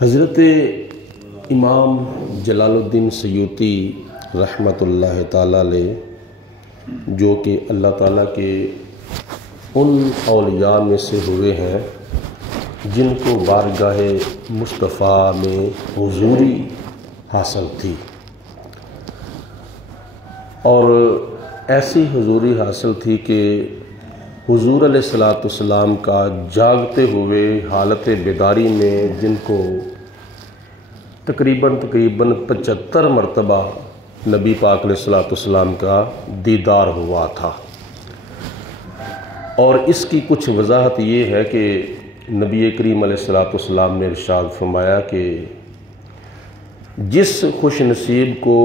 حضرت امام جلال الدین سیوطی رحمۃ اللہ تعالیٰ علیہ، جو کہ اللہ تعالیٰ کے ان اولیاء میں سے ہوئے ہیں جن کو بارگاہ مصطفیٰ میں حضوری حاصل تھی، اور ایسی حضوری حاصل تھی کہ حضور علیہ الصلوۃ والسلام کا جاگتے ہوئے حالت بیداری میں جن کو تقریباً 75 مرتبہ نبی پاک علیہ الصلوۃ والسلام کا دیدار ہوا تھا۔ اور اس کی کچھ وضاحت یہ ہے کہ نبی کریم علیہ الصلوۃ والسلام نے ارشاد فرمایا کہ جس خوش نصیب کو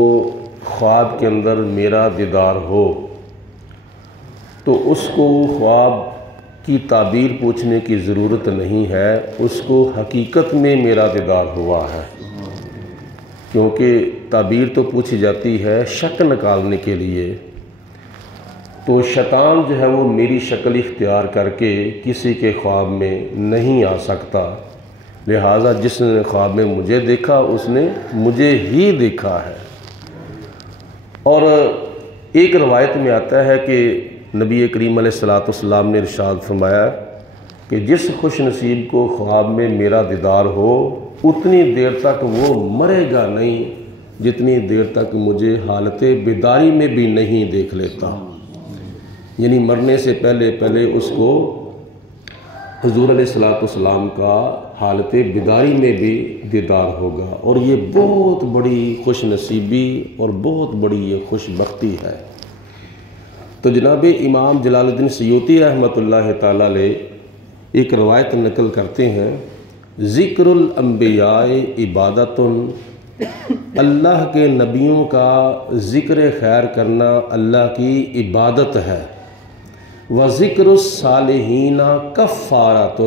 خواب کے اندر میرا دیدار ہو تو اس کو خواب کی تعبیر پوچھنے کی ضرورت نہیں ہے، اس کو حقیقت میں میرا دیدار ہوا ہے، کیونکہ تعبیر تو پوچھی جاتی ہے شک نکالنے کے لیے، تو شیطان جو ہے وہ میری شکل اختیار کر کے کسی کے خواب میں نہیں آ سکتا، لہٰذا جس نے خواب میں مجھے دیکھا اس نے مجھے ہی دیکھا ہے۔ اور ایک روایت میں آتا ہے کہ نبی کریم علیہ الصلوۃ والسلام نے ارشاد فرمایا کہ جس خوش نصیب کو خواب میں میرا دیدار ہو اتنی دیر تک وہ مرے گا نہیں جتنی دیر تک مجھے حالت بیداری میں بھی نہیں دیکھ لیتا، یعنی مرنے سے پہلے اس کو حضور علیہ الصلوۃ والسلام کا حالت بیداری میں بھی دیدار ہوگا، اور یہ بہت بڑی خوش نصیبی اور بہت بڑی یہ خوش بختی ہے۔ تو جناب امام جلال الدین سیوطی رحمۃ اللہ تعالیٰ علیہ ایک روایت نقل کرتے ہیں، ذکر الانبیاء عبادت، اللہ کے نبیوں کا ذکر خیر کرنا اللہ کی عبادت ہے، وذکر الصالحین کفارۃ،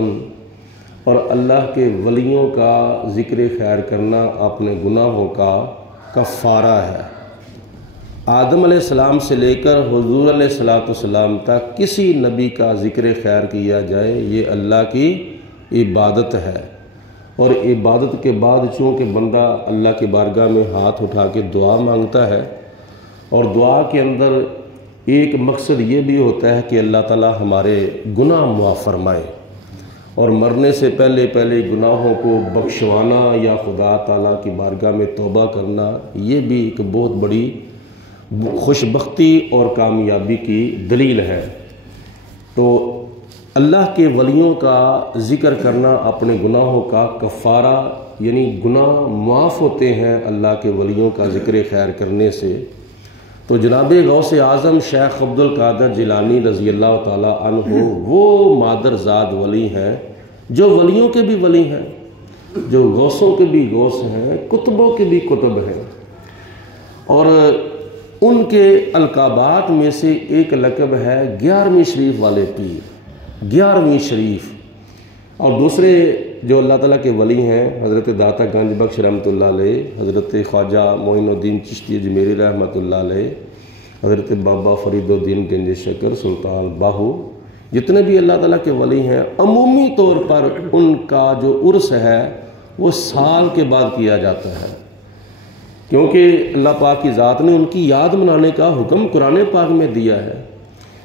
اور اللہ کے ولیوں کا ذکر خیر کرنا اپنے گناہوں کا کفارہ ہے۔ آدم علیہ السلام سے لے کر حضور علیہ الصلوۃ والسلام تک کسی نبی کا ذکر خیر کیا جائے یہ اللہ کی عبادت ہے، اور عبادت کے بعد چونکہ بندہ اللہ کی بارگاہ میں ہاتھ اٹھا کے دعا مانگتا ہے، اور دعا کے اندر ایک مقصد یہ بھی ہوتا ہے کہ اللہ تعالی ہمارے گناہ معاف فرمائے، اور مرنے سے پہلے گناہوں کو بخشوانا یا خدا تعالیٰ کی بارگاہ میں توبہ کرنا، یہ بھی ایک بہت بڑی خوش بختی اور کامیابی کی دلیل ہے۔ تو اللہ کے ولیوں کا ذکر کرنا اپنے گناہوں کا کفارہ، یعنی گناہ معاف ہوتے ہیں اللہ کے ولیوں کا ذکر خیر کرنے سے۔ تو جناب غوث اعظم شیخ عبد القادر جیلانی رضی اللہ تعالیٰ عنہ وہ مادرزاد ولی ہیں جو ولیوں کے بھی ولی ہیں، جو غوثوں کے بھی غوث ہیں، کتبوں کے بھی کتب ہیں، اور ان کے القابات میں سے ایک لقب ہے 11ویں شریف والے پیر، 11ویں شریف۔ اور دوسرے جو اللہ تعالیٰ کے ولی ہیں حضرت داتا گنج بخش رحمۃ اللہ علیہ، حضرت خواجہ معین الدین چشتی اجمیری رحمۃ اللہ علیہ، حضرت بابا فرید الدین گنج شکر سلطان باہو، جتنے بھی اللہ تعالیٰ کے ولی ہیں عمومی طور پر ان کا جو عرس ہے وہ سال کے بعد کیا جاتا ہے، کیونکہ اللہ پاک کی ذات نے ان کی یاد منانے کا حکم قرآن پاک میں دیا ہے۔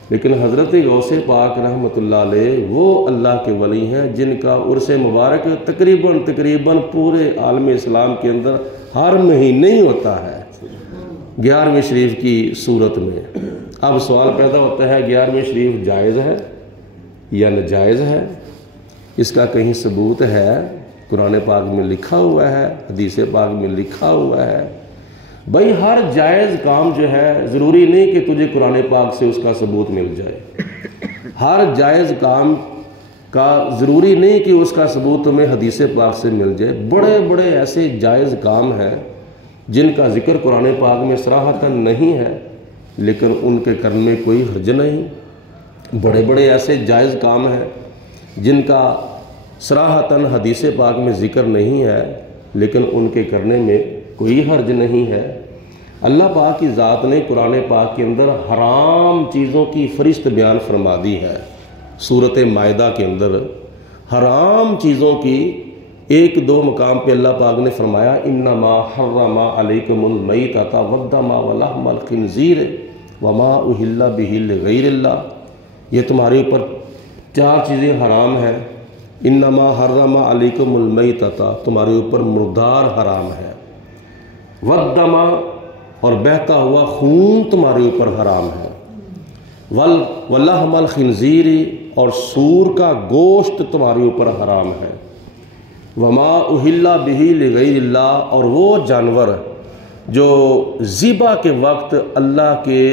لیکن حضرت غوث پاک رحمۃ اللہ علیہ وہ اللہ کے ولی ہیں جن کا عرس مبارک تقریباً پورے عالم اسلام کے اندر ہر مہینے ہی ہوتا ہے 11ویں شریف کی صورت میں۔ اب سوال پیدا ہوتا ہے 11ویں شریف جائز ہے یا ناجائز ہے؟ اس کا کہیں ثبوت ہے؟ قرآن پاک میں لکھا ہوا ہے، حدیث پاک میں لکھا ہوا ہے؟ بھائی ہر جائز کام جو ہے ضروری نہیں کہ تجھے قرآن پاک سے اس کا ثبوت مل جائے، ہر جائز کام کا ضروری نہیں کہ اس کا ثبوت تمہیں حدیث پاک سے مل جائے۔ بڑے بڑے ایسے جائز کام ہیں جن کا ذکر قرآن پاک میں صراحتاً نہیں ہے لیکن ان کے کرنے میں کوئی حرج نہیں۔ بڑے بڑے ایسے جائز کام ہیں جن کا صراحتاً حدیث پاک میں ذکر نہیں ہے لیکن ان کے کرنے میں کوئی حرج نہیں ہے۔ اللہ پاک کی ذات نے قرآن پاک کے اندر حرام چیزوں کی فہرست بیان فرما دی ہے، سورۃ مائدہ کے اندر حرام چیزوں کی ایک دو مقام پہ اللہ پاک نے فرمایا انما حرم علیکم المیتۃ والدم ولحم الخنزیر وما اہل بہ لغیر اللہ، یہ تمہارے اوپر 4 چیزیں حرام ہیں۔ انما حرم علیکم المیتۃ، تمہارے اوپر مردار حرام ہے، والدم، اور بہتا ہوا خون تمہارے اوپر حرام ہے، ولحم الخنزیر، اور سور کا گوشت تمہارے اوپر حرام ہے، وما اہل بہ لغیر اللہ، اور وہ جانور جو ذبح کے وقت اللہ کے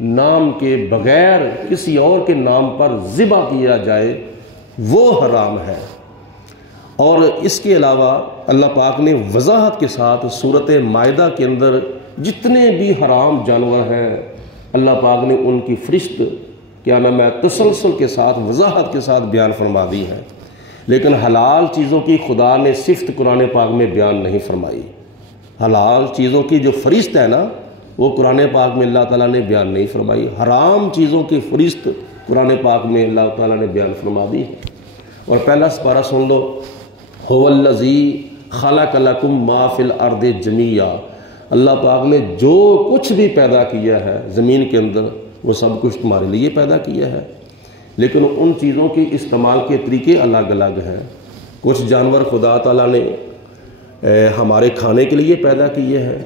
نام کے بغیر کسی اور کے نام پر ذبح کیا جائے وہ حرام ہے۔ اور اس کے علاوہ اللہ پاک نے وضاحت کے ساتھ سورۃ مائدہ کے اندر جتنے بھی حرام جانور ہیں اللہ پاک نے ان کی فہرست کیا نام ہے تسلسل کے ساتھ وضاحت کے ساتھ بیان فرما دی ہے، لیکن حلال چیزوں کی خدا نے صفت قرآن پاک میں بیان نہیں فرمائی۔ حلال چیزوں کی جو فہرست ہے نا وہ قرآن پاک میں اللہ تعالیٰ نے بیان نہیں فرمائی، حرام چیزوں کی فہرست قرآن پاک میں اللہ تعالیٰ نے بیان فرما دی ہے۔ اور پہلا سپارہ سن لو، هو الذی خلق لکم ما فی الارض جمیعا، اللہ پاک نے جو کچھ بھی پیدا کیا ہے زمین کے اندر وہ سب کچھ تمہارے لیے پیدا کیا ہے، لیکن ان چیزوں کے استعمال کے طریقے الگ الگ ہیں۔ کچھ جانور خدا تعالیٰ نے ہمارے کھانے کے لیے پیدا کیے ہیں،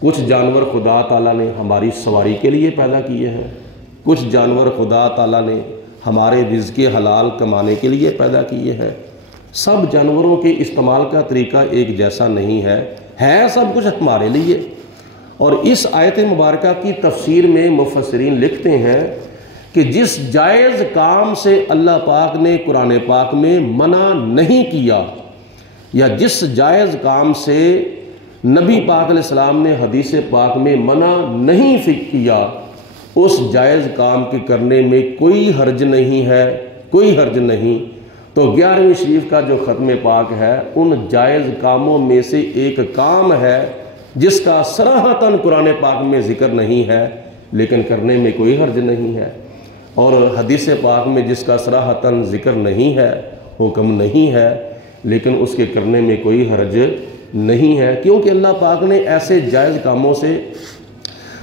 کچھ جانور خدا تعالیٰ نے ہماری سواری کے لیے پیدا کیے ہیں، کچھ جانور خدا تعالیٰ نے ہمارے رزق حلال کمانے کے لیے پیدا کیے ہیں۔ سب جانوروں کے استعمال کا طریقہ ایک جیسا نہیں ہے سب کچھ ہمارے لیے۔ اور اس آیت مبارکہ کی تفسیر میں مفسرین لکھتے ہیں کہ جس جائز کام سے اللہ پاک نے قرآن پاک میں منع نہیں کیا، یا جس جائز کام سے نبی پاک علیہ السلام نے حدیث پاک میں منع نہیں کیا، اس جائز کام کے کرنے میں کوئی حرج نہیں ہے، کوئی حرج نہیں۔ تو 11ویں شریف کا جو ختم پاک ہے ان جائز کاموں میں سے ایک کام ہے جس کا صراحتاً قرآن پاک میں ذکر نہیں ہے لیکن کرنے میں کوئی حرج نہیں ہے، اور حدیث پاک میں جس کا صراحتاً ذکر نہیں ہے، حکم نہیں ہے، لیکن اس کے کرنے میں کوئی حرج نہیں ہے، کیونکہ اللہ پاک نے ایسے جائز کاموں سے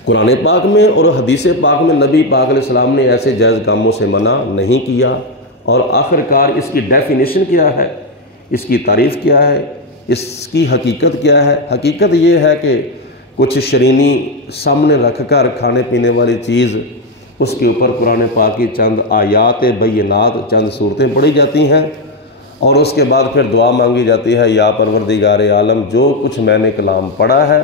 قرآن پاک میں اور حدیث پاک میں نبی پاک علیہ السلام نے ایسے جائز کاموں سے منع نہیں کیا۔ اور آخر کار اس کی ڈیفینیشن کیا ہے، اس کی تعریف کیا ہے، اس کی حقیقت کیا ہے؟ حقیقت یہ ہے کہ کچھ شرینی سامنے رکھ کر کھانے پینے والی چیز، اس کے اوپر قرآن پاک کی چند آیات بینات، چند صورتیں پڑھی جاتی ہیں، اور اس کے بعد پھر دعا مانگی جاتی ہے، یا پروردگار عالم جو کچھ میں نے کلام پڑھا ہے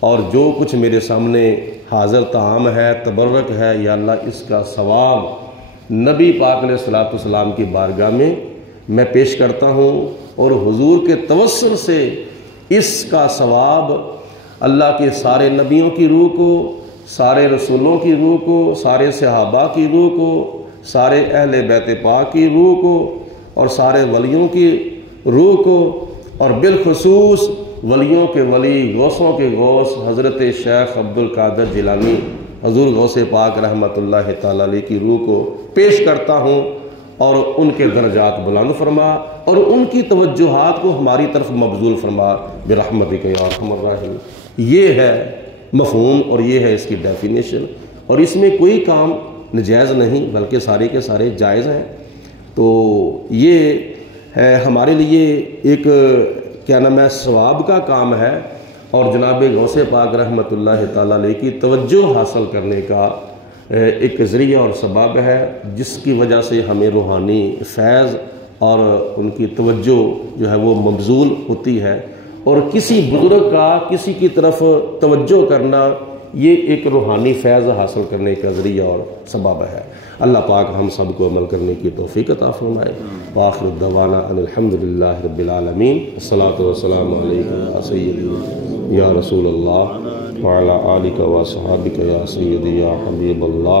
اور جو کچھ میرے سامنے حاضر طعام ہے، تبرک ہے، یا اللہ اس کا ثواب نبی پاک علیہ السلام کی بارگاہ میں پیش کرتا ہوں، اور حضور کے توسل سے اس کا ثواب اللہ کے سارے نبیوں کی روح کو، سارے رسولوں کی روح کو، سارے صحابہ کی روح کو، سارے اہل بیت پاک کی روح کو، اور سارے ولیوں کی روح کو، اور بالخصوص ولیوں کے ولی، غوثوں کے غوث حضرت شیخ عبد القادر جیلانی حضور غوث پاک رحمۃ اللہ تعالی علیہ کی روح کو پیش کرتا ہوں، اور ان کے درجات بلند فرما اور ان کی توجہات کو ہماری طرف مبذول فرما برحمتک یا ارحم الراحمین۔ یہ ہے مفہوم اور یہ ہے اس کی ڈیفینیشن، اور اس میں کوئی کام نجائز نہیں بلکہ سارے کے سارے جائز ہیں۔ تو یہ ہے ہمارے لیے ایک کیا نام ہے ثواب کا کام ہے، اور جناب غوث پاک رحمۃ اللہ تعالیٰ علیہ کی توجہ حاصل کرنے کا ایک ذریعہ اور سبب ہے، جس کی وجہ سے ہمیں روحانی فیض اور ان کی توجہ جو ہے وہ مبذول ہوتی ہے، اور کسی بزرگ کا کسی کی طرف توجہ کرنا یہ ایک روحانی فیض حاصل کرنے کا ذریعہ اور سبب ہے۔ اللہ پاک ہم سب کو عمل کرنے کی توفیق عطا فرمائے۔ وآخر الدعوانا ان الحمدللہ رب العالمین، الصلاۃ والسلام علیکم یا سیدی یا رسول اللہ وعلی آلک و صحابک یا سیدی یا حبیب اللہ۔